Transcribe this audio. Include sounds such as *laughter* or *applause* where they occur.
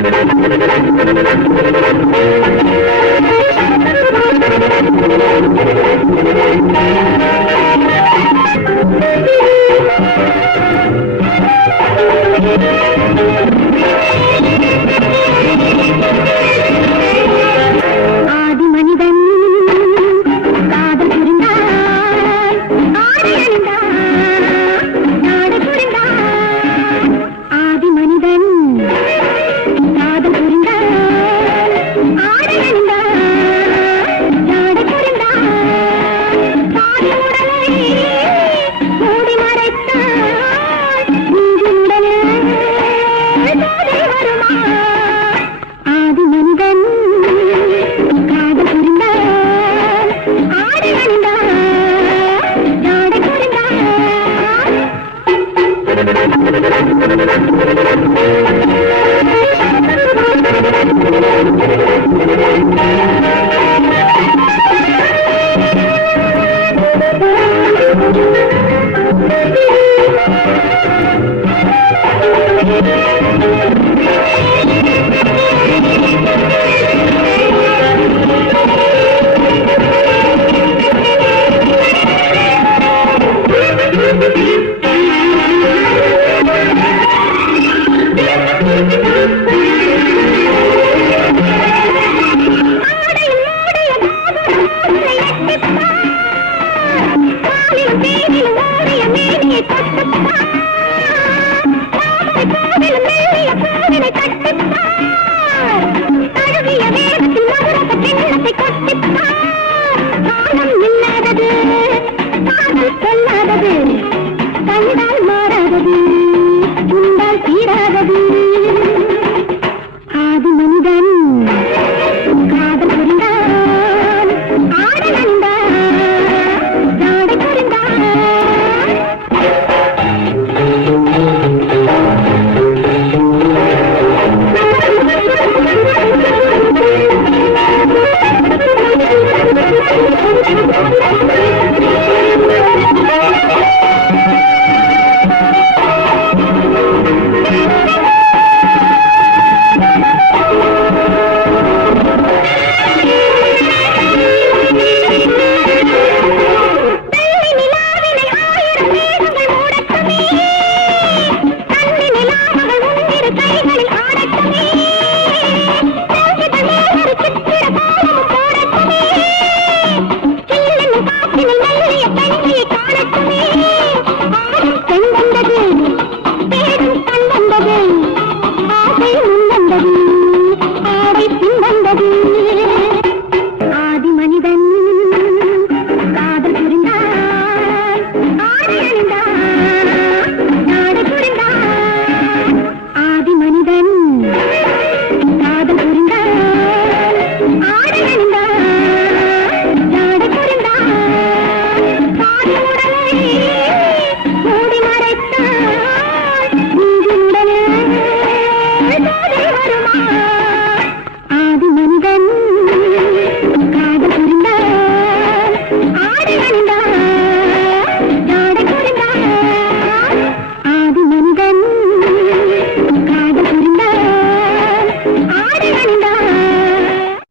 Thank *laughs* you. சொல்லாதது Thank you.